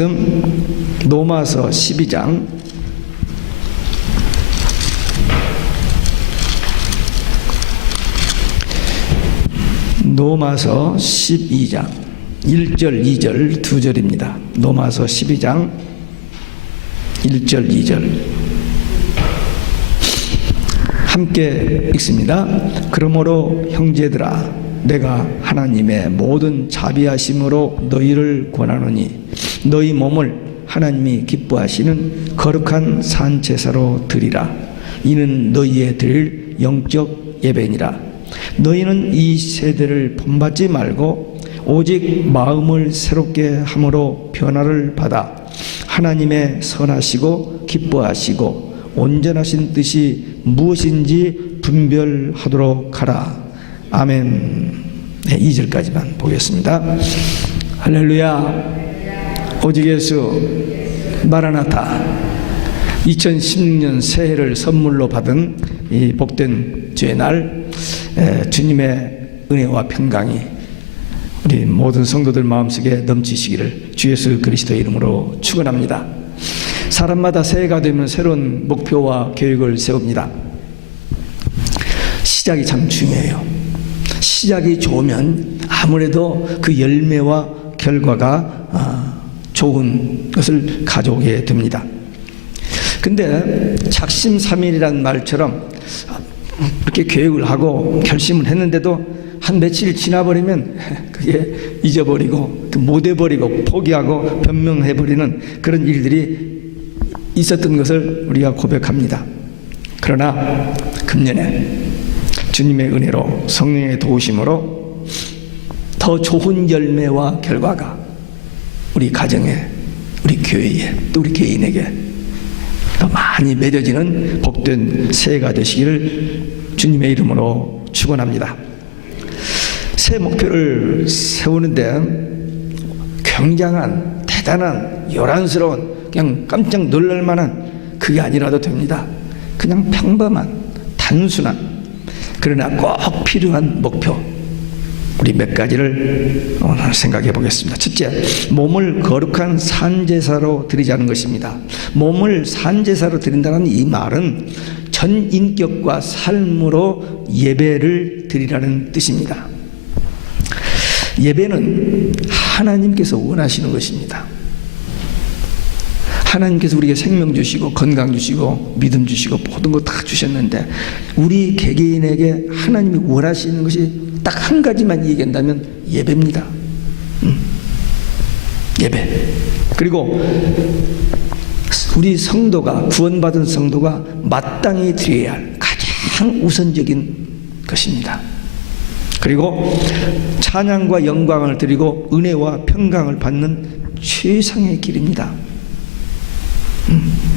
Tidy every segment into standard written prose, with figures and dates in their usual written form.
로마서 12장 1절 2절 두 절입니다. 로마서 12장 1절 2절 함께 읽습니다. 그러므로 형제들아 내가 하나님의 모든 자비하심으로 너희를 권하노니 너희 몸을 하나님이 기뻐하시는 거룩한 산 제사로 드리라. 이는 너희의 드릴 영적 예배니라. 너희는 이 세대를 본받지 말고 오직 마음을 새롭게 함으로 변화를 받아 하나님의 선하시고 기뻐하시고 온전하신 뜻이 무엇인지 분별하도록 하라. 아멘. 네, 2절까지만 보겠습니다. 할렐루야. 오직 예수 마라나타. 2016년 새해를 선물로 받은 이 복된 주의 날, 주님의 은혜와 평강이 우리 모든 성도들 마음속에 넘치시기를 주 예수 그리스도의 이름으로 축원합니다. 사람마다 새해가 되면 새로운 목표와 계획을 세웁니다. 시작이 참 중요해요. 시작이 좋으면 아무래도 그 열매와 결과가 좋은 것을 가져오게 됩니다. 근데 작심삼일이란 말처럼 이렇게 계획을 하고 결심을 했는데도 한 며칠 지나버리면 그게 잊어버리고 못해버리고 포기하고 변명해버리는 그런 일들이 있었던 것을 우리가 고백합니다. 그러나 금년에 주님의 은혜로 성령의 도우심으로 더 좋은 열매와 결과가 우리 가정에, 우리 교회에, 또 우리 개인에게 더 많이 맺어지는 복된 새해가 되시기를 주님의 이름으로 축원합니다. 새 목표를 세우는데 굉장한 대단한 요란스러운 그냥 깜짝 놀랄 만한 그게 아니라도 됩니다. 그냥 평범한 단순한 그러나 꼭 필요한 목표, 우리 몇 가지를 오늘 생각해 보겠습니다. 첫째, 몸을 거룩한 산제사로 드리자는 것입니다. 몸을 산제사로 드린다는 이 말은 전 인격과 삶으로 예배를 드리라는 뜻입니다. 예배는 하나님께서 원하시는 것입니다. 하나님께서 우리에게 생명 주시고 건강 주시고 믿음 주시고 모든 것 다 주셨는데 우리 개개인에게 하나님이 원하시는 것이 딱 한 가지만 얘기한다면 예배입니다. 예배. 그리고 우리 성도가, 구원받은 성도가 마땅히 드려야 할 가장 우선적인 것입니다. 그리고 찬양과 영광을 드리고 은혜와 평강을 받는 최상의 길입니다.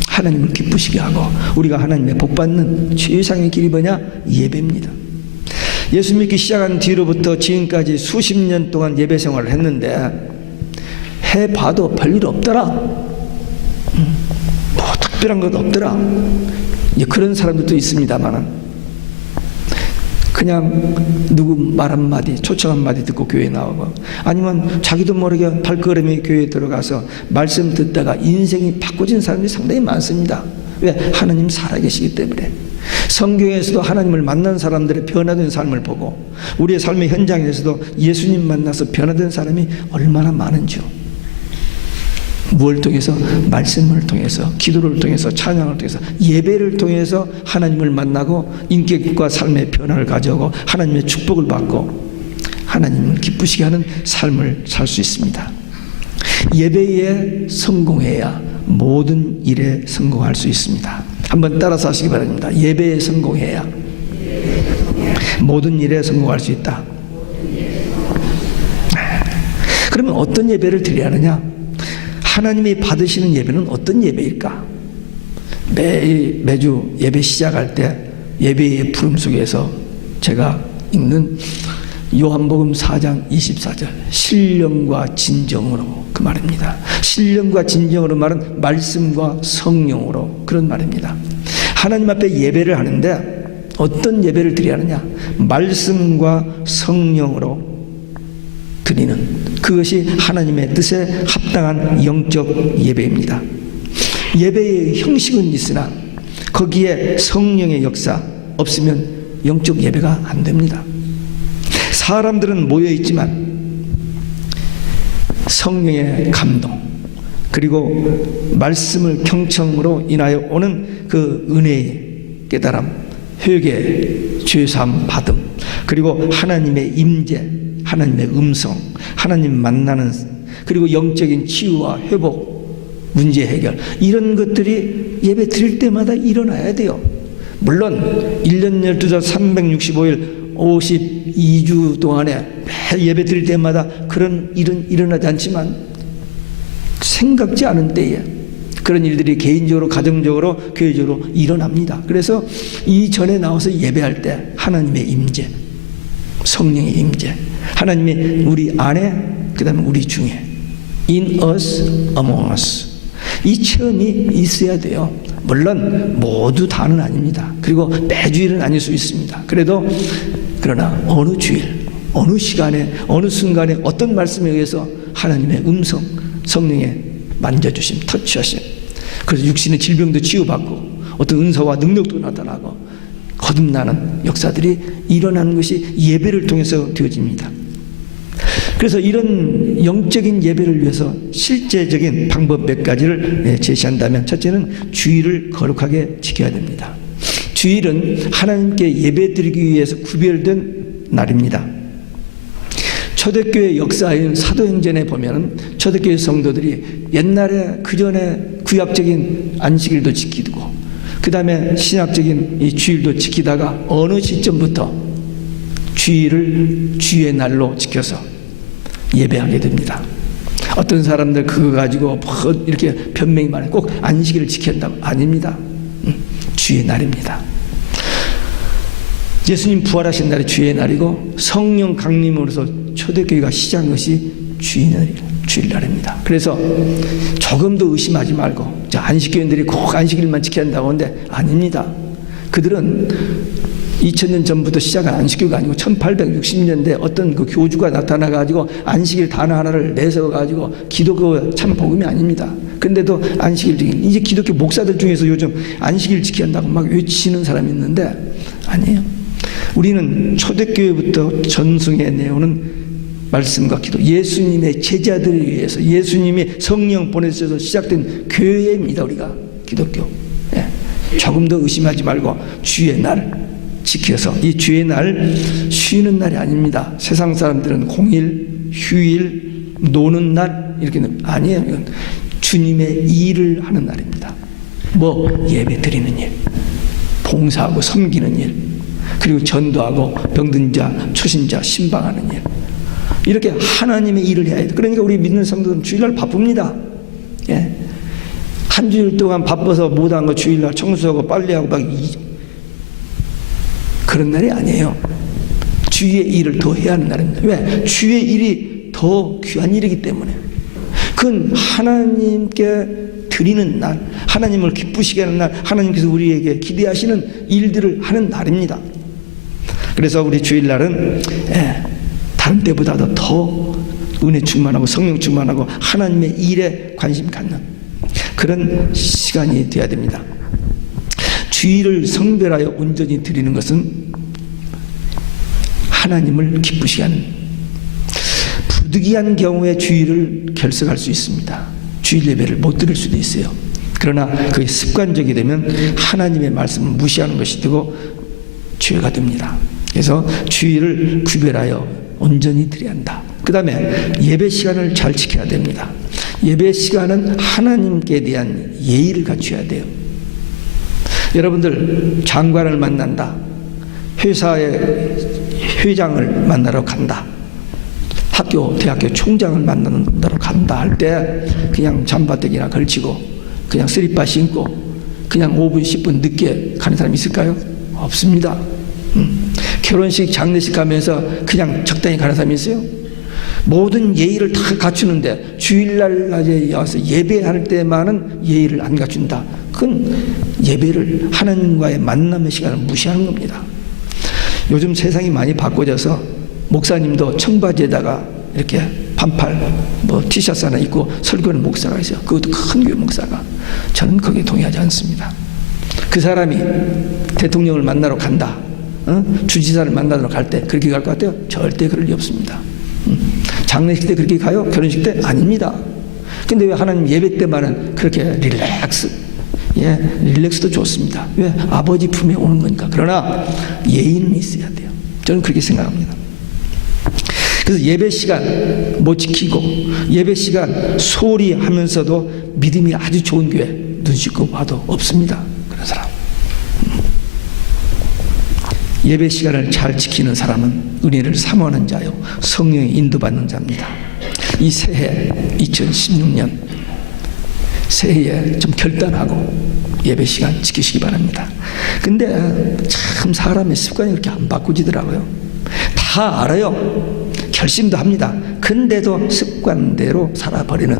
하나님을 기쁘시게 하고 우리가 하나님의 복받는 최상의 길이 뭐냐? 예배입니다. 예수 믿기 시작한 뒤로부터 지금까지 수십 년 동안 예배 생활을 했는데 해봐도 별일 없더라. 뭐 특별한 것 없더라. 그런 사람들도 있습니다만 그냥 누구 말 한마디, 초청 한마디 듣고 교회에 나오고 아니면 자기도 모르게 발걸음이 교회에 들어가서 말씀 듣다가 인생이 바꿔진 사람들이 상당히 많습니다. 왜? 하나님 살아계시기 때문에. 성경에서도 하나님을 만난 사람들의 변화된 삶을 보고 우리의 삶의 현장에서도 예수님 만나서 변화된 사람이 얼마나 많은지요. 무엇을 통해서? 말씀을 통해서, 기도를 통해서, 찬양을 통해서, 예배를 통해서 하나님을 만나고 인격과 삶의 변화를 가져오고 하나님의 축복을 받고 하나님을 기쁘시게 하는 삶을 살 수 있습니다. 예배에 성공해야 모든 일에 성공할 수 있습니다. 한번 따라서 하시기 바랍니다. 예배에 성공해야 모든 일에 성공할 수 있다. 그러면 어떤 예배를 드려야 하느냐? 하나님이 받으시는 예배는 어떤 예배일까? 매주 예배 시작할 때 예배의 부름 속에서 제가 읽는 요한복음 4장 24절 신령과 진정으로 그 말입니다. 신령과 진정으로 말은 말씀과 성령으로 그런 말입니다. 하나님 앞에 예배를 하는데 어떤 예배를 드려야 하느냐? 말씀과 성령으로 드리는, 그것이 하나님의 뜻에 합당한 영적 예배입니다. 예배의 형식은 있으나 거기에 성령의 역사 없으면 영적 예배가 안 됩니다. 사람들은 모여 있지만 성령의 감동, 그리고 말씀을 경청으로 인하여 오는 그 은혜의 깨달음, 회개, 죄사함 받음, 그리고 하나님의 임재, 하나님의 음성, 하나님 만나는, 그리고 영적인 치유와 회복, 문제 해결, 이런 것들이 예배 드릴 때마다 일어나야 돼요. 물론 1년 12달 365일 52주 동안에 매일 예배 드릴 때마다 그런 일은 일어나지 않지만 생각지 않은 때에 그런 일들이 개인적으로, 가정적으로, 교회적으로 일어납니다. 그래서 이전에 나와서 예배할 때 하나님의 임재, 성령의 임재, 하나님이 우리 안에, 그 다음에 우리 중에, in us, among us, 이 체험이 있어야 돼요. 물론 모두 다는 아닙니다. 그리고 매주일은 아닐 수 있습니다. 그러나 어느 주일, 어느 시간에, 어느 순간에 어떤 말씀에 의해서 하나님의 음성, 성령의 만져주심, 터치하심, 그래서 육신의 질병도 치유받고 어떤 은사와 능력도 나타나고 거듭나는 역사들이 일어나는 것이 예배를 통해서 되어집니다. 그래서 이런 영적인 예배를 위해서 실제적인 방법 몇 가지를 제시한다면, 첫째는 주일을 거룩하게 지켜야 됩니다. 주일은 하나님께 예배드리기 위해서 구별된 날입니다. 초대교회 역사인 사도행전에 보면 초대교회 성도들이 옛날에 그전에 구약적인 안식일도 지키고 그 다음에 신약적인 이 주일도 지키다가 어느 시점부터 주일을 주의 날로 지켜서 예배하게 됩니다. 어떤 사람들 그거 가지고 뭐 이렇게 변명이 많아요. 꼭 안식일을 지킨다고. 아닙니다. 주의 날입니다. 예수님 부활하신 날이 주의 날이고 성령 강림으로서 초대교회가 시작한 것이 주일날입니다. 그래서 조금도 의심하지 말고, 안식교인들이 꼭 안식일만 지켜야 한다고 하는데 아닙니다. 그들은 2000년 전부터 시작한 안식교가 아니고 1860년대 어떤 그 교주가 나타나가지고 안식일 단어 하나를 내세워가지고 기독교 참 복음이 아닙니다. 근데도 안식일 지키는, 이제 기독교 목사들 중에서 요즘 안식일 지켜야 한다고 막 외치는 사람이 있는데 아니에요. 우리는 초대교회부터 전승해 내오는 말씀과 기도, 예수님의 제자들에 의해서 예수님이 성령 보내셔서 시작된 교회입니다. 우리가 기독교. 조금 더 의심하지 말고 주의 날 지켜서, 이 주의 날 쉬는 날이 아닙니다. 세상 사람들은 공일, 휴일, 노는 날 이렇게 아니에요. 이건 주님의 일을 하는 날입니다. 뭐 예배 드리는 일, 봉사하고 섬기는 일, 그리고 전도하고 병든 자, 초신자 신방하는 일, 이렇게 하나님의 일을 해야 돼요. 그러니까 우리 믿는 성도들은 주일날 바쁩니다. 한 주일 동안 바빠서 못한 거 주일날 청소하고 빨래하고 막 그런 날이 아니에요. 주의 일을 더 해야 하는 날입니다. 왜? 주의 일이 더 귀한 일이기 때문에. 그건 하나님께 드리는 날, 하나님을 기쁘시게 하는 날, 하나님께서 우리에게 기대하시는 일들을 하는 날입니다. 그래서 우리 주일날은 다른 때보다도 더 은혜 충만하고 성령 충만하고 하나님의 일에 관심 갖는 그런 시간이 되어야 됩니다. 주일을 성별하여 온전히 드리는 것은 하나님을 기쁘시게 하는, 부득이한 경우에 주일을 결석할 수 있습니다. 주일 예배를 못 드릴 수도 있어요. 그러나 그게 습관적이 되면 하나님의 말씀을 무시하는 것이 되고 죄가 됩니다. 그래서 주일을 구별하여 온전히 드려야 한다. 그 다음에 예배 시간을 잘 지켜야 됩니다. 예배 시간은 하나님께 대한 예의를 갖춰야 돼요. 여러분들 장관을 만난다, 회사의 회장을 만나러 간다, 학교, 대학교 총장을 만나러 간다 할 때 그냥 잠바떼기나 걸치고 그냥 쓰리빠 신고 그냥 5분 10분 늦게 가는 사람이 있을까요? 없습니다. 결혼식 장례식 가면서 그냥 적당히 가는 사람이 있어요? 모든 예의를 다 갖추는데 주일날 낮에 와서 예배할 때만은 예의를 안 갖춘다. 그건 예배를, 하나님과의 만남의 시간을 무시하는 겁니다. 요즘 세상이 많이 바꿔져서 목사님도 청바지에다가 이렇게 반팔 티셔츠 하나 입고 설교하는 목사가 있어요. 그것도 큰 교회 목사가. 저는 거기에 동의하지 않습니다. 그 사람이 대통령을 만나러 간다, 주지사를 만나러 갈 때 그렇게 갈 것 같아요? 절대 그럴 리 없습니다. 장례식 때 그렇게 가요? 결혼식 때? 아닙니다. 근데 왜 하나님 예배 때만은 그렇게 릴렉스, 릴렉스도 좋습니다. 왜? 아버지 품에 오는 거니까. 그러나 예의는 있어야 돼요. 저는 그렇게 생각합니다. 그래서 예배 시간 못 지키고 예배 시간 소홀히 하면서도 믿음이 아주 좋은 교회 눈 씻고 봐도 없습니다. 그런 사람. 예배 시간을 잘 지키는 사람은 은혜를 사모하는 자요 성령에 인도받는 자입니다. 이 새해 2016년 새해에 좀 결단하고 예배 시간 지키시기 바랍니다. 근데 참 사람의 습관이 그렇게 안 바꾸지더라고요. 다 알아요. 결심도 합니다. 근데도 습관대로 살아버리는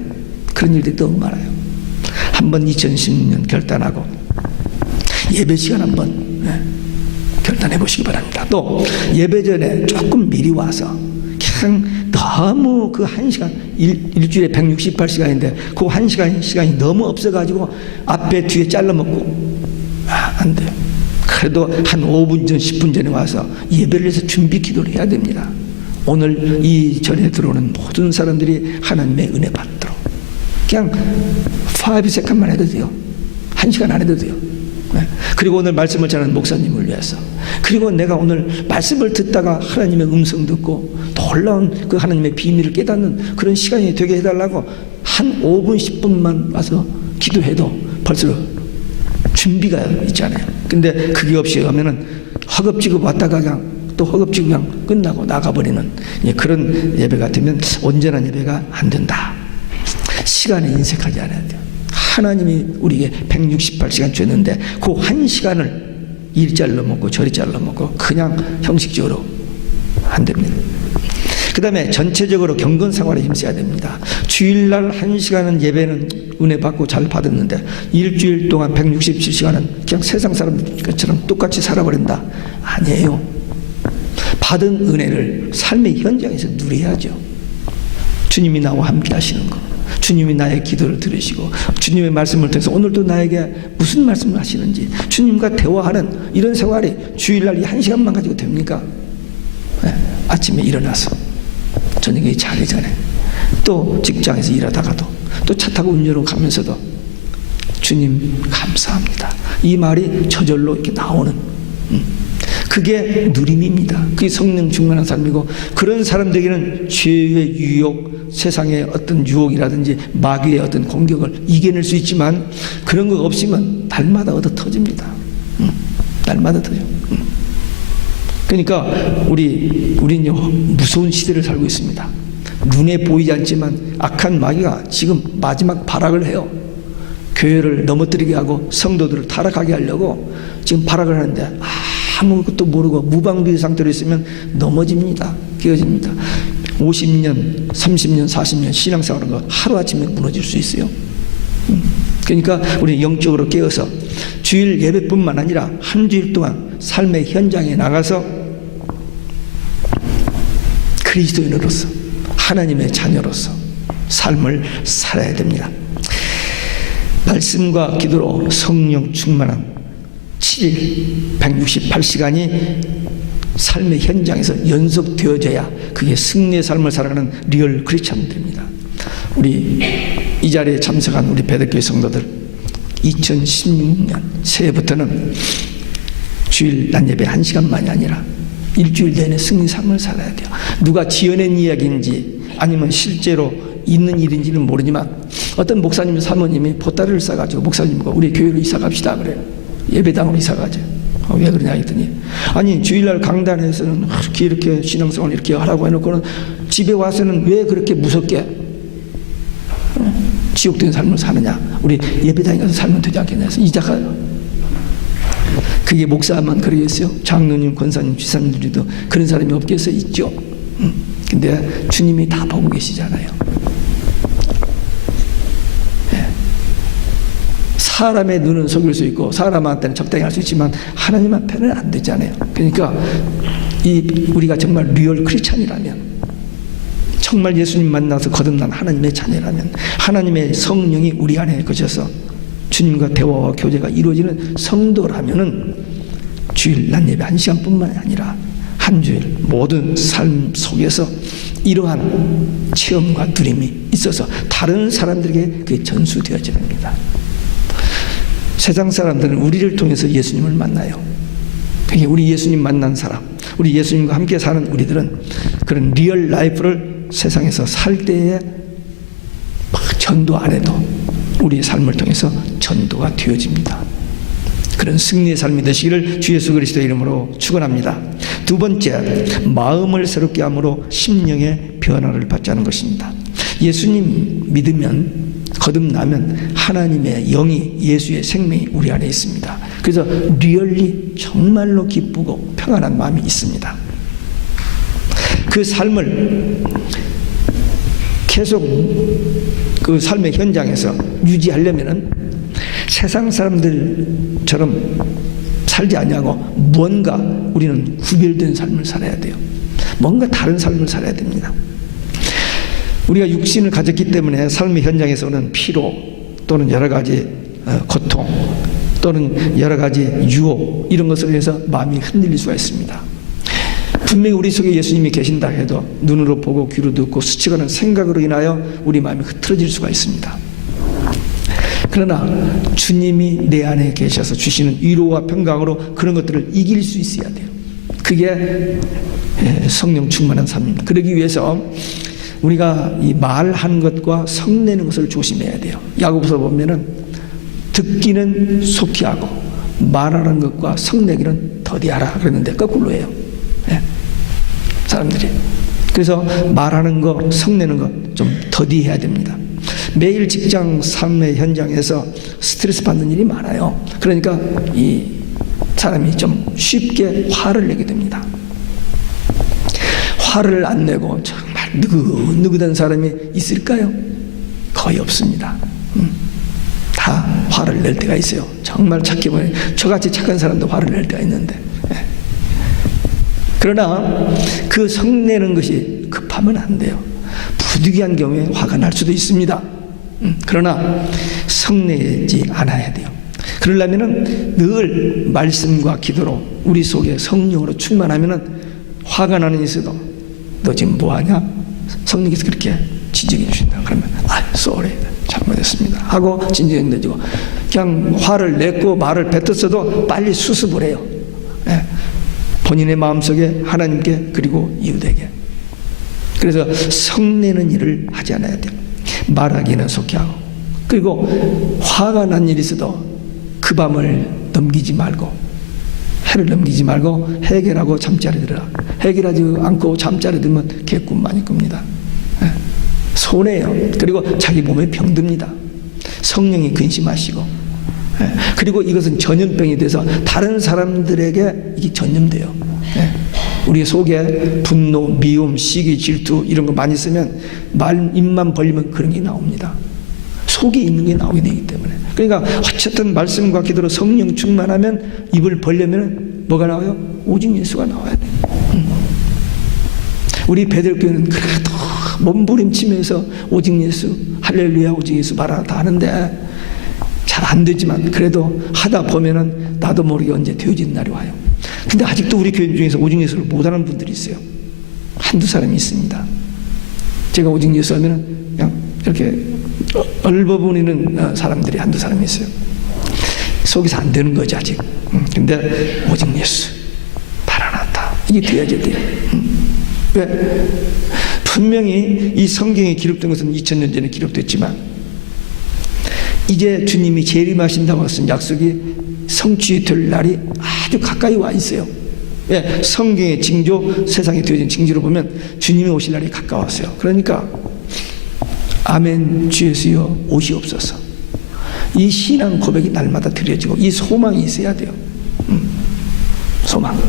그런 일들이 너무 많아요. 한번 2016년 결단하고 예배 시간 한번 결단해 보시기 바랍니다. 또 예배 전에 조금 미리 와서 그냥 너무 그 1시간, 일주일에 168시간인데 그 1시간이 너무 없어가지고 앞에 뒤에 잘라먹고 안 돼요. 그래도 한 5분 전 10분 전에 와서 예배를 해서 준비 기도를 해야 됩니다. 오늘 이 절에 들어오는 모든 사람들이 하나님의 은혜 받도록 그냥 5세컨만 해도 돼요. 1시간 안 해도 돼요. 그리고 오늘 말씀을 전하는 목사님을 위해서, 그리고 내가 오늘 말씀을 듣다가 하나님의 음성 듣고 놀라운 그 하나님의 비밀을 깨닫는 그런 시간이 되게 해달라고 한 5분 10분만 와서 기도해도 벌써 준비가 있잖아요. 근데 그게 없이 하면은 허겁지겁 왔다가 그냥 또 허겁지겁 그냥 끝나고 나가버리는 그런 예배 같으면 온전한 예배가 안 된다. 시간에 인색하지 않아야 돼요. 하나님이 우리에게 168시간 줬는데 그 1시간을 일 잘라 먹고 저리 잘라 먹고 그냥 형식적으로 안 됩니다. 그 다음에 전체적으로 경건 생활에 힘써야 됩니다. 주일날 1시간은 예배는 은혜 받고 잘 받았는데 일주일 동안 167시간은 그냥 세상 사람들처럼 똑같이 살아버린다. 아니에요. 받은 은혜를 삶의 현장에서 누려야죠. 주님이 나와 함께 하시는 거, 주님이 나의 기도를 들으시고 주님의 말씀을 통해서 오늘도 나에게 무슨 말씀을 하시는지 주님과 대화하는 이런 생활이 주일날 이 1시간만 가지고 됩니까? 아침에 일어나서 저녁에 자기 전에 또 직장에서 일하다가도 또 차 타고 운전으로 가면서도 주님 감사합니다. 이 말이 저절로 이렇게 나오는 그게 누림입니다. 그게 성령 충만한 삶이고, 그런 사람들에게는 죄의 유혹, 세상의 어떤 유혹이라든지 마귀의 어떤 공격을 이겨낼 수 있지만 그런 거 없으면 날마다 얻어 터집니다. 날마다 터져. 그러니까 우리는요 무서운 시대를 살고 있습니다. 눈에 보이지 않지만 악한 마귀가 지금 마지막 발악을 해요. 교회를 넘어뜨리게 하고 성도들을 타락하게 하려고 지금 발악을 하는데 아무것도 모르고 무방비 상태로 있으면 넘어집니다. 깨어집니다. 50년, 30년, 40년 신앙생활한 거 하루아침에 무너질 수 있어요. 그러니까 우리 영적으로 깨어서 주일 예배뿐만 아니라 한 주일 동안 삶의 현장에 나가서 그리스도인으로서 하나님의 자녀로서 삶을 살아야 됩니다. 말씀과 기도로 성령 충만한 7일 168시간이 삶의 현장에서 연속되어져야 그게 승리의 삶을 살아가는 리얼 크리스찬들입니다. 우리 이 자리에 참석한 우리 배덕교회 성도들 2016년 새해부터는 주일 낮 예배 1시간만이 아니라 일주일 내내 승리 삶을 살아야 돼요. 누가 지어낸 이야기인지 아니면 실제로 있는 일인지는 모르지만 어떤 목사님 사모님이 보따리를 싸가지고 목사님과 우리 교회로 이사 갑시다 그래요. 예배당으로 이사 가죠. 왜 그러냐 했더니 아니 주일날 강단에서는 이렇게 신앙생활 이렇게 하라고 해놓고는 집에 와서는 왜 그렇게 무섭게 지옥된 삶을 사느냐, 우리 예배당에 가서 살면 되지 않겠냐 해서 이자가 그게 목사만 그러겠어요? 장로님, 권사님, 지사님들도 그런 사람이 없겠어요? 있죠. 근데 주님이 다 보고 계시잖아요. 사람의 눈은 속일 수 있고 사람한테는 적당히 할 수 있지만 하나님 앞에는 안 되잖아요. 그러니까 우리가 정말 리얼 크리스찬이라면 정말 예수님 만나서 거듭난 하나님의 자녀라면, 하나님의 성령이 우리 안에 거쳐서 주님과 대화와 교제가 이루어지는 성도라면은 주일 낮 예배 1시간뿐만 아니라 한 주일 모든 삶 속에서 이러한 체험과 누림이 있어서 다른 사람들에게 그게 전수되어지는 겁니다. 세상 사람들은 우리를 통해서 예수님을 만나요. 그게 우리 예수님 만난 사람, 우리 예수님과 함께 사는 우리들은 그런 리얼 라이프를 세상에서 살 때에 전도 안 해도 우리의 삶을 통해서 전도가 되어집니다. 그런 승리의 삶이 되시기를 주 예수 그리스도의 이름으로 축원합니다. 두 번째, 마음을 새롭게 함으로 심령의 변화를 받자는 것입니다. 예수님 믿으면, 거듭나면 하나님의 영이, 예수의 생명이 우리 안에 있습니다. 그래서 리얼리 정말로 기쁘고 평안한 마음이 있습니다. 그 삶을 계속 그 삶의 현장에서 유지하려면은 세상 사람들처럼 살지 아니하고 뭔가 우리는 구별된 삶을 살아야 돼요. 뭔가 다른 삶을 살아야 됩니다. 우리가 육신을 가졌기 때문에 삶의 현장에서는 피로 또는 여러 가지 고통 또는 여러 가지 유혹 이런 것으로 인해서 마음이 흔들릴 수가 있습니다. 분명히 우리 속에 예수님이 계신다 해도 눈으로 보고 귀로 듣고 스치가는 생각으로 인하여 우리 마음이 흐트러질 수가 있습니다. 그러나 주님이 내 안에 계셔서 주시는 위로와 평강으로 그런 것들을 이길 수 있어야 돼요. 그게 성령 충만한 삶입니다. 그러기 위해서 우리가 이 말하는 것과 성내는 것을 조심해야 돼요. 야고보서 보면은 듣기는 속히 하고 말하는 것과 성내기는 더디하라 그랬는데 거꾸로예요. 사람들이. 그래서 말하는 거, 성내는 거 좀 더디해야 됩니다. 매일 직장 삶의 현장에서 스트레스 받는 일이 많아요. 그러니까 이 사람이 좀 쉽게 화를 내게 됩니다. 화를 안 내고 정말 느긋느긋한 사람이 있을까요? 거의 없습니다. 다 화를 낼 때가 있어요. 정말 착해 보여요. 저같이 착한 사람도 화를 낼 때가 있는데. 그러나 그 성내는 것이 급하면 안 돼요. 부득이한 경우에 화가 날 수도 있습니다. 그러나 성내지 않아야 돼요. 그러려면은 늘 말씀과 기도로 우리 속에 성령으로 충만하면은 화가 나는 일 있어도 너 지금 뭐하냐? 성령께서 그렇게 지적해 주신다. 그러면 sorry 잘못했습니다 하고 진정되지고 그냥 화를 냈고 말을 뱉었어도 빨리 수습을 해요. 본인의 마음속에 하나님께 그리고 이웃에게. 그래서 성내는 일을 하지 않아야 돼요. 말하기는 속히 하고 그리고 화가 난 일이 있어도 그 밤을 넘기지 말고 해를 넘기지 말고 해결하고 잠자리 들어라. 해결하지 않고 잠자리 들면 개꿈 많이 꿉니다. 손해요. 그리고 자기 몸에 병듭니다. 성령이 근심하시고 그리고 이것은 전염병이 돼서 다른 사람들에게 이게 전염돼요. 우리 속에 분노, 미움, 시기, 질투 이런 거 많이 쓰면 입만 벌리면 그런 게 나옵니다. 속에 있는 게 나오게 되기 때문에. 그러니까 어쨌든 말씀과 기도로 성령 충만하면 입을 벌려면 뭐가 나와요? 오직 예수가 나와야 돼요. 우리 베들교회는 그래도 몸부림치면서 오직 예수, 할렐루야, 오직 예수 말하나 다 하는데 잘 안 되지만 그래도 하다 보면은 나도 모르게 언제 되어지는 날이 와요. 근데 아직도 우리 교인 중에서 오직 예수를 못하는 분들이 있어요. 한두 사람이 있습니다. 제가 오직 예수 하면은 그냥 이렇게 얼버무리는 사람들이 한두 사람이 있어요. 속에서 안 되는 거지 아직. 근데 오직 예수 바라나다 이게 돼야지 돼요. 왜? 분명히 이 성경에 기록된 것은 2000년 전에 기록됐지만 이제 주님이 재림하신다고 하신 약속이 성취될 날이 아주 가까이 와 있어요. 예, 성경의 징조, 세상에 되어진 징조로 보면 주님이 오실 날이 가까웠어요. 그러니까 아멘 주 예수여 오시옵소서. 이 신앙 고백이 날마다 드려지고 이 소망이 있어야 돼요. 소망.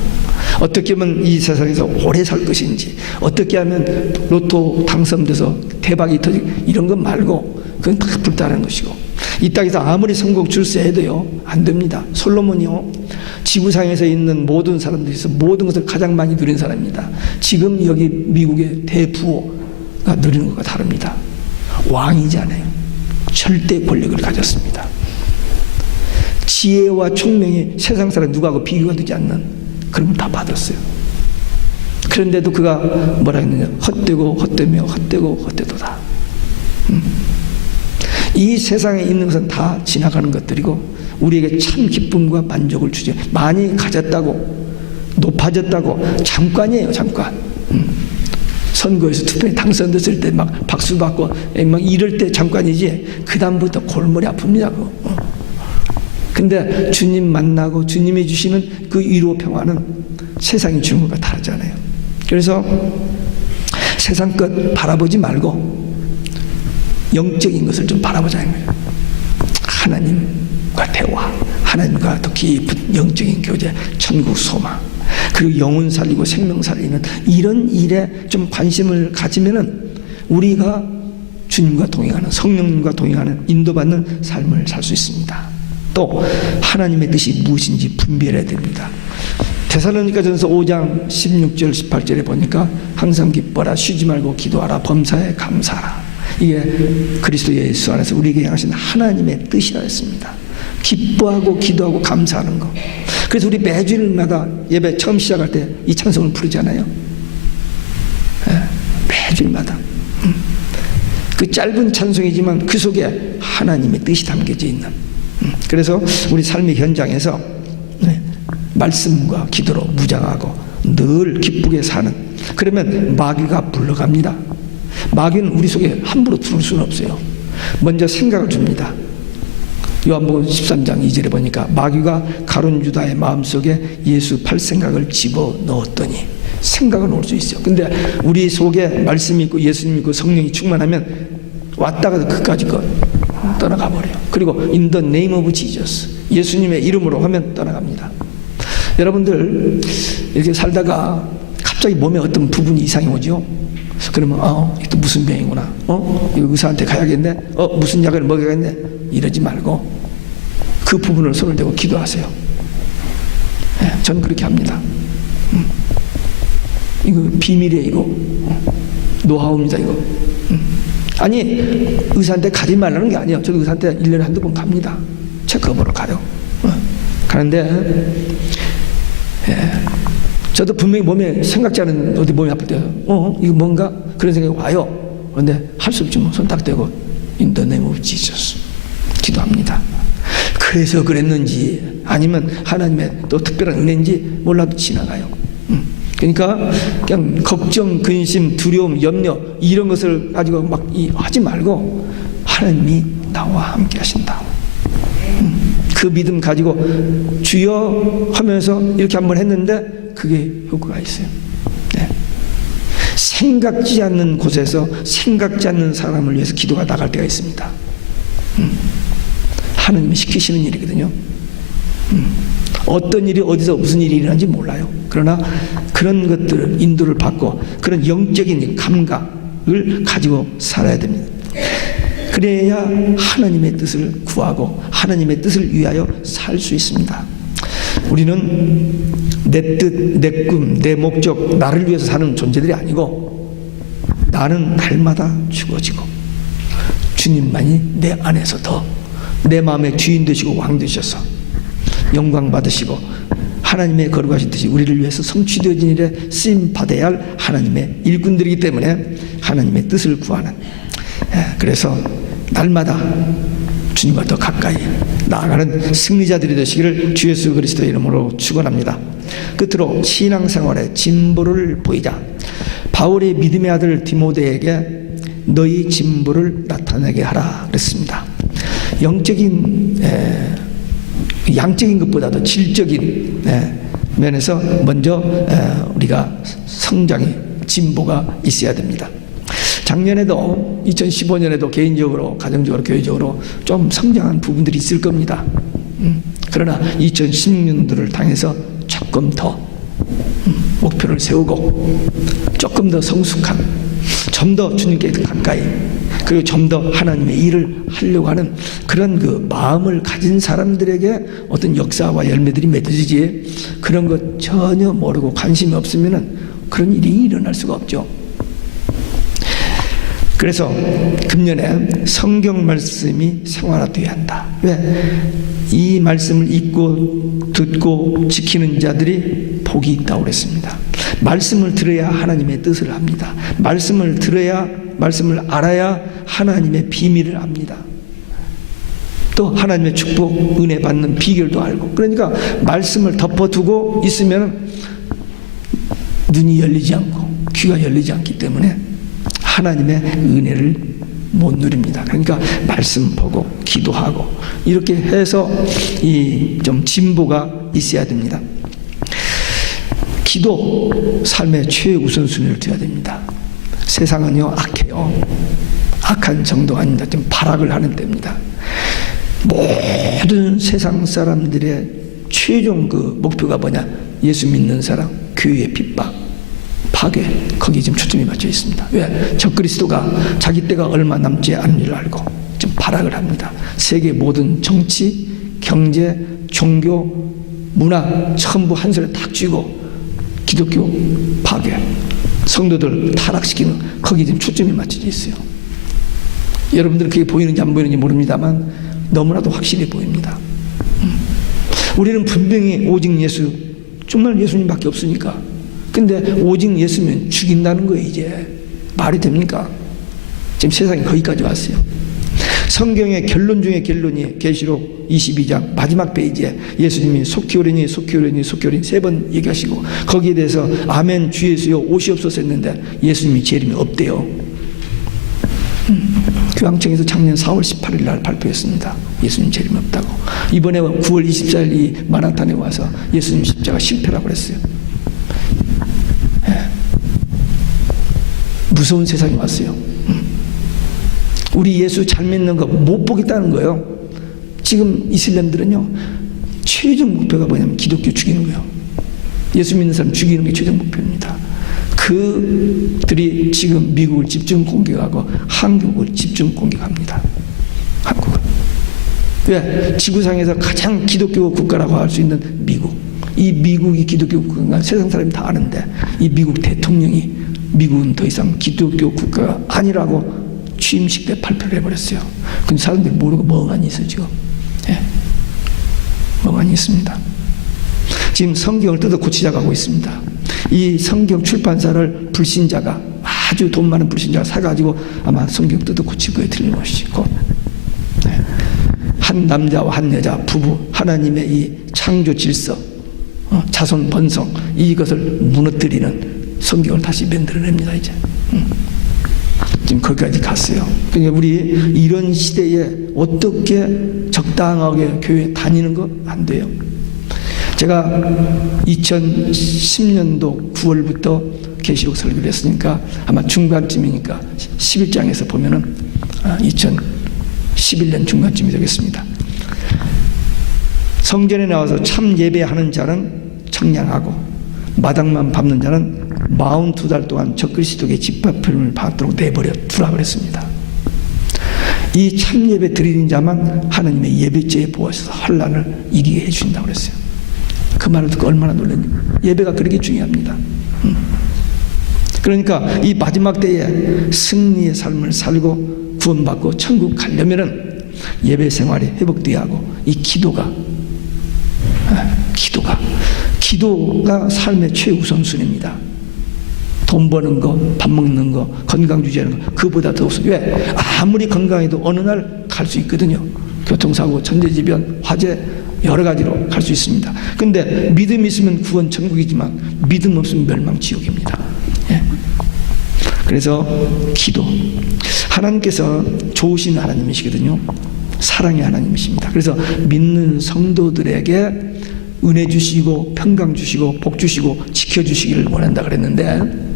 어떻게 하면 이 세상에서 오래 살 것인지, 어떻게 하면 로또 당첨돼서 대박이 터지고 이런 것 말고 그건 다 불타는 것이고, 이 땅에서 아무리 성공 출세해도요 안 됩니다. 솔로몬이요 지구상에서 있는 모든 사람들에서 모든 것을 가장 많이 누린 사람입니다. 지금 여기 미국의 대부호 누리는 것과 다릅니다. 왕이잖아요. 절대 권력을 가졌습니다. 지혜와 총명이 세상 사람 누구하고 비교가 되지 않는 그런 걸 다 받았어요. 그런데도 그가 뭐라 했느냐? 헛되고 헛되며 헛되고 헛되도다. 이 세상에 있는 것은 다 지나가는 것들이고 우리에게 참 기쁨과 만족을 주죠. 많이 가졌다고 높아졌다고 잠깐이에요. 잠깐. 선거에서 투표에 당선됐을 때 막 박수 받고 막 이럴 때 잠깐이지 그 다음부터 골머리 아픕니다. 근데 주님 만나고 주님이 주시는 그 위로 평화는 세상이 주는 것과 다르잖아요. 그래서 세상 것 바라보지 말고 영적인 것을 좀 바라보자는 거예요. 하나님과 대화, 하나님과 더 깊은 영적인 교제, 천국 소망, 그리고 영혼 살리고 생명 살리는 이런 일에 좀 관심을 가지면은 우리가 주님과 동행하는, 성령님과 동행하는 인도받는 삶을 살 수 있습니다. 또 하나님의 뜻이 무엇인지 분별해야 됩니다. 데살로니가전서 5장 16절 18절에 보니까 항상 기뻐라, 쉬지 말고 기도하라, 범사에 감사하라. 이게 그리스도 예수 안에서 우리에게 향하신 하나님의 뜻이라 했습니다. 기뻐하고 기도하고 감사하는 거. 그래서 우리 매주일마다 예배 처음 시작할 때 이 찬송을 부르잖아요. 매주일마다. 그 짧은 찬송이지만 그 속에 하나님의 뜻이 담겨져 있는. 그래서 우리 삶의 현장에서 말씀과 기도로 무장하고 늘 기쁘게 사는, 그러면 마귀가 물러갑니다. 마귀는 우리 속에 함부로 들어올 수는 없어요. 먼저 생각을 줍니다. 요한복음 13장 2절에 보니까 마귀가 가룟 유다의 마음속에 예수 팔 생각을 집어넣었더니, 생각은 올 수 있어요. 근데 우리 속에 말씀이 있고 예수님 있고 성령이 충만하면 왔다가도 그까지 떠나가 버려요. 그리고 in the name of Jesus, 예수님의 이름으로 하면 떠나갑니다. 여러분들 이렇게 살다가 갑자기 몸에 어떤 부분이 이상이 오죠? 그러면 이게 무슨 병이구나, 이거 의사한테 가야겠네, 무슨 약을 먹여야겠네, 이러지 말고 그 부분을 손을 대고 기도하세요. 전 그렇게 합니다. 이거 비밀이에요. 이거 노하우입니다. 이거. 아니 의사한테 가지 말라는 게 아니에요. 저도 의사한테 1년에 한두 번 갑니다. 체크업으로 가요. 가는데 저도 분명히 몸에 생각지 않은 어디 몸이 아플 때 이거 뭔가 그런 생각이 와요. 그런데 할 수 없지 뭐. 손 딱 대고 in the name of Jesus 기도합니다. 그래서 그랬는지 아니면 하나님의 또 특별한 은혜인지 몰라도 지나가요. 그러니까 그냥 걱정, 근심, 두려움, 염려 이런 것을 가지고 막 하지 말고 하나님이 나와 함께 하신다. 그 믿음 가지고 주여 하면서 이렇게 한번 했는데 그게 효과가 있어요. 네. 생각지 않는 곳에서 생각지 않는 사람을 위해서 기도가 나갈 때가 있습니다. 하나님이 시키시는 일이거든요. 어떤 일이 어디서 무슨 일이 일어나는지 몰라요. 그러나 그런 것들을 인도를 받고 그런 영적인 감각을 가지고 살아야 됩니다. 그래야 하나님의 뜻을 구하고 하나님의 뜻을 위하여 살 수 있습니다. 우리는 내 뜻, 내 꿈, 내 목적, 나를 위해서 사는 존재들이 아니고 나는 날마다 죽어지고 주님만이 내 안에서 더 내 마음의 주인 되시고 왕 되셔서 영광 받으시고 하나님의 거룩하신 뜻이 우리를 위해서 성취되어진 일에 쓰임 받아야 할 하나님의 일꾼들이기 때문에 하나님의 뜻을 구하는, 그래서 날마다 주님과 더 가까이 나아가는 승리자들이 되시기를 주 예수 그리스도의 이름으로 축원합니다. 끝으로 신앙생활의 진보를 보이자 바울의 믿음의 아들 디모데에게 너희 진보를 나타내게 하라 그랬습니다. 영적인 양적인 것보다도 질적인 면에서 먼저 우리가 성장이 진보가 있어야 됩니다. 작년에도 2015년에도 개인적으로 가정적으로 교회적으로 좀 성장한 부분들이 있을 겁니다. 그러나 2016년도를 향해서 조금 더 목표를 세우고 조금 더 성숙한, 좀 더 주님께 가까이, 그리고 좀 더 하나님의 일을 하려고 하는 그런 그 마음을 가진 사람들에게 어떤 역사와 열매들이 맺어지지, 그런 것 전혀 모르고 관심이 없으면은 그런 일이 일어날 수가 없죠. 그래서 금년에 성경 말씀이 생활화되어야 한다. 왜? 이 말씀을 읽고 듣고 지키는 자들이 복이 있다고 그랬습니다. 말씀을 들어야 하나님의 뜻을 압니다. 말씀을 들어야, 말씀을 알아야 하나님의 비밀을 압니다. 또 하나님의 축복, 은혜 받는 비결도 알고. 그러니까 말씀을 덮어두고 있으면 눈이 열리지 않고 귀가 열리지 않기 때문에 하나님의 은혜를 못 누립니다. 그러니까 말씀 보고 기도하고 이렇게 해서 이 좀 진보가 있어야 됩니다. 기도 삶의 최우선순위를 둬야 됩니다. 세상은요 악해요. 악한 정도가 아닙니다. 좀 발악을 하는 때입니다. 모든 세상 사람들의 최종 그 목표가 뭐냐? 예수 믿는 사람, 교회의 핍박, 파괴, 거기에 지금 초점이 맞춰 있습니다. 왜? 적그리스도가 자기 때가 얼마 남지 않은 줄 알고 좀 발악을 합니다. 세계 모든 정치, 경제, 종교, 문화 전부 한 손에 탁 쥐고 기독교 파괴, 성도들 타락시키는 거기에 지금 초점이 맞춰져 있어요. 여러분들은 그게 보이는지 안 보이는지 모릅니다만 너무나도 확실히 보입니다. 우리는 분명히 오직 예수, 정말 예수님밖에 없으니까. 근데 오직 예수면 죽인다는 거예요. 이제 말이 됩니까? 지금 세상이 거기까지 왔어요. 성경의 결론 중에 결론이 계시록 22장 마지막 페이지에 예수님이 속히 오리니 속히 오리니 속히 오리니 3번 얘기하시고 거기에 대해서 아멘 주 예수여 오시옵소서 했는데 예수님이 재림이 없대요. 교황청에서 작년 4월 18일 날 발표했습니다. 예수님 재림이 없다고. 이번에 9월 24일 이 마나탄에 와서 예수님 십자가 실패라고 그랬어요. 무서운 세상이 왔어요. 우리 예수 잘 믿는 거 못 보겠다는 거예요. 지금 이슬람들은요 최종 목표가 뭐냐면 기독교 죽이는 거예요. 예수 믿는 사람 죽이는 게 최종 목표입니다. 그들이 지금 미국을 집중 공격하고 한국을 집중 공격합니다. 한국을. 왜? 지구상에서 가장 기독교 국가라고 할 수 있는 미국. 이 미국이 기독교 국가가 세상 사람이 다 아는데 이 미국 대통령이 미국은 더 이상 기독교 국가가 아니라고 취임식 때 발표를 해버렸어요. 근데 사람들이 모르고 멍하니 있어요 지금. 예. 멍하니 있습니다. 지금 성경을 뜯어 고치자 가고 있습니다. 이 성경 출판사를 불신자가 아주 돈 많은 불신자가 사가지고 아마 성경 뜯어 고칠 거에 틀림없이고 네. 한 남자와 한 여자 부부 하나님의 이 창조 질서 자손 번성 이것을 무너뜨리는 성경을 다시 만들어냅니다. 이제 지금 거기까지 갔어요. 그러니까 우리 이런 시대에 어떻게 적당하게 교회 다니는 거 안 돼요. 제가 2010년도 9월부터 계시록 설교를 했으니까 아마 중간쯤이니까 11장에서 보면은 2011년 중간쯤이 되겠습니다. 성전에 나와서 참 예배하는 자는 청량하고 마당만 밟는 자는 42달 동안 적그리스도의 집합품을 받도록 내버려 두라 그랬습니다. 이 참 예배 드리는 자만 하나님의 예배죄에 보호하셔서 환난을 이기게 해주신다고 그랬어요. 그 말을 듣고 얼마나 놀랐는지. 예배가 그렇게 중요합니다. 그러니까 이 마지막 때에 승리의 삶을 살고 구원받고 천국 가려면은 예배 생활이 회복돼야 하고 이 기도가 삶의 최우선순위입니다. 돈 버는 거, 밥 먹는 거, 건강 유지하는 거 그보다 더 없어요. 왜? 아무리 건강해도 어느 날 갈 수 있거든요. 교통사고, 천재지변, 화재 여러 가지로 갈 수 있습니다. 근데 믿음이 있으면 구원 천국이지만 믿음 없으면 멸망 지옥입니다. 예. 그래서 기도. 하나님께서 좋으신 하나님이시거든요. 사랑의 하나님이십니다. 그래서 믿는 성도들에게 은혜 주시고 평강 주시고 복 주시고 지켜주시기를 원한다 그랬는데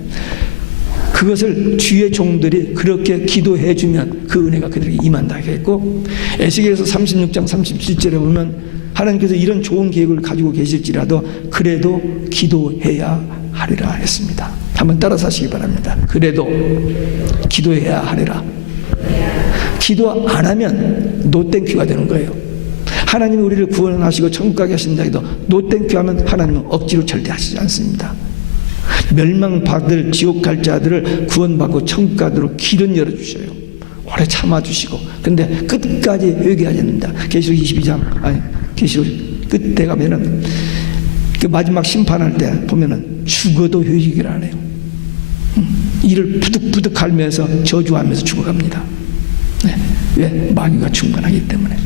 그것을 주의 종들이 그렇게 기도해 주면 그 은혜가 그들에게 임한다 했고 에스겔서 36장 37절에 보면 하나님께서 이런 좋은 계획을 가지고 계실지라도 그래도 기도해야 하리라 했습니다. 한번 따라서 하시기 바랍니다. 그래도 기도해야 하리라. 기도 안 하면 노땡큐가 되는 거예요. 하나님이 우리를 구원하시고 천국 가게 하신다 해도 노땡큐 하면 하나님은 억지로 절대 하시지 않습니다. 멸망받을 지옥 갈 자들을 구원받고 천국 가도록 길은 열어주셔요. 오래 참아주시고. 근데 끝까지 회개하지 않는다. 계시록 22장, 계시록 끝에 가면은 그 마지막 심판할 때 보면은 죽어도 회개를 안 해요. 이를 부득부득 갈면서 저주하면서 죽어갑니다. 네. 왜? 마귀가 충만하기 때문에.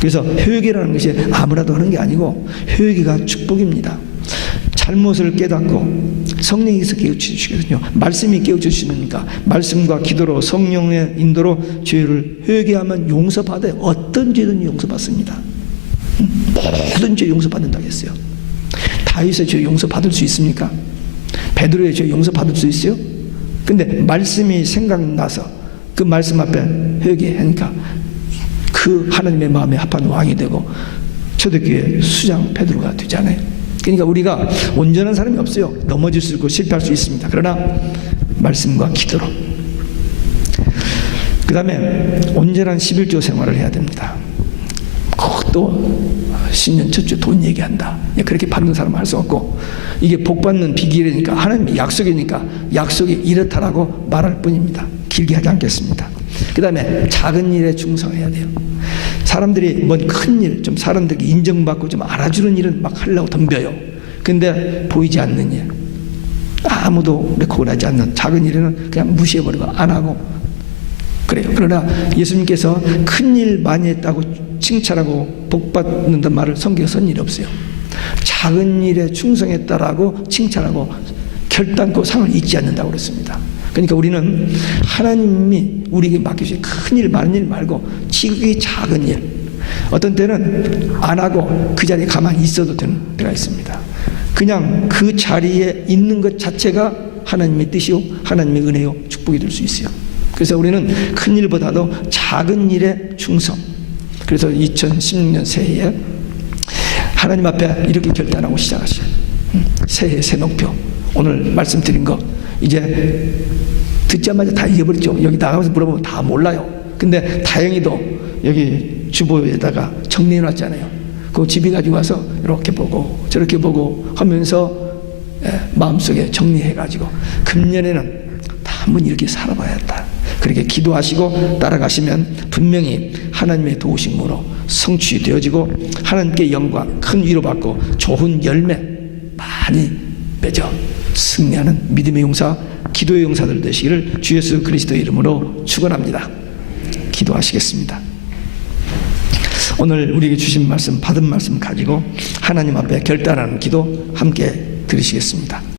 그래서 회개라는 것이 아무라도 하는 게 아니고 회개가 축복입니다. 잘못을 깨닫고 성령께서 깨우쳐주시거든요. 말씀이 깨우쳐주시니까 말씀과 기도로 성령의 인도로 죄를 회개하면 용서받아요. 어떤 죄든 용서받습니다. 모든 죄 용서받는다고 했어요. 다윗의 죄 용서받을 수 있습니까? 베드로의 죄 용서받을 수 있어요? 근데 말씀이 생각나서 그 말씀 앞에 회개하니까 그 하나님의 마음에 합한 왕이 되고 초대교회 수장 베드로가 되잖아요. 그러니까 우리가 온전한 사람이 없어요. 넘어질 수 있고 실패할 수 있습니다. 그러나 말씀과 기도로. 그 다음에 온전한 11조 생활을 해야 됩니다. 또 신년 첫 주 돈 얘기한다. 그렇게 받는 사람은 할 수 없고, 이게 복 받는 비결이니까 하나님의 약속이니까 약속이 이렇다라고 말할 뿐입니다. 길게 하지 않겠습니다. 그 다음에 작은 일에 충성해야 돼요. 사람들이 뭔 큰 일, 좀 사람들에게 인정받고 좀 알아주는 일은 막 하려고 덤벼요. 근데 보이지 않는 일, 아무도 레코를 하지 않는 작은 일에는 그냥 무시해버리고 안 하고 그래요. 그러나 예수님께서 큰 일 많이 했다고 칭찬하고 복 받는다는 말을 성경에 쓴 일이 없어요. 작은 일에 충성했다라고 칭찬하고 결단코 상을 잊지 않는다고 그랬습니다. 그러니까 우리는 하나님이 우리에게 맡겨주신 큰 일, 많은 일 말고 지극히 작은 일, 어떤 때는 안 하고 그 자리에 가만히 있어도 되는 때가 있습니다. 그냥 그 자리에 있는 것 자체가 하나님의 뜻이요, 하나님의 은혜요, 축복이 될 수 있어요. 그래서 우리는 큰 일보다도 작은 일에 충성. 그래서 2016년 새해에 하나님 앞에 이렇게 결단하고 시작하시죠. 새해 새 목표. 오늘 말씀드린 거 이제 듣자마자 다 잊어버렸죠. 여기 나가면서 물어보면 다 몰라요. 근데 다행히도 여기 주보에다가 정리해 놨잖아요. 그거 집에 가지고 와서 이렇게 보고 저렇게 보고 하면서 마음속에 정리해 가지고 금년에는 다 한번 이렇게 살아봐야 한다. 그렇게 기도하시고 따라가시면 분명히 하나님의 도우심으로 성취되어지고 하나님께 영광, 큰 위로받고 좋은 열매 많이 맺어 승리하는 믿음의 용사, 기도의 용사들 되시기를 주 예수 그리스도의 이름으로 축원합니다. 기도하시겠습니다. 오늘 우리에게 주신 말씀, 받은 말씀 가지고 하나님 앞에 결단하는 기도 함께 드리시겠습니다.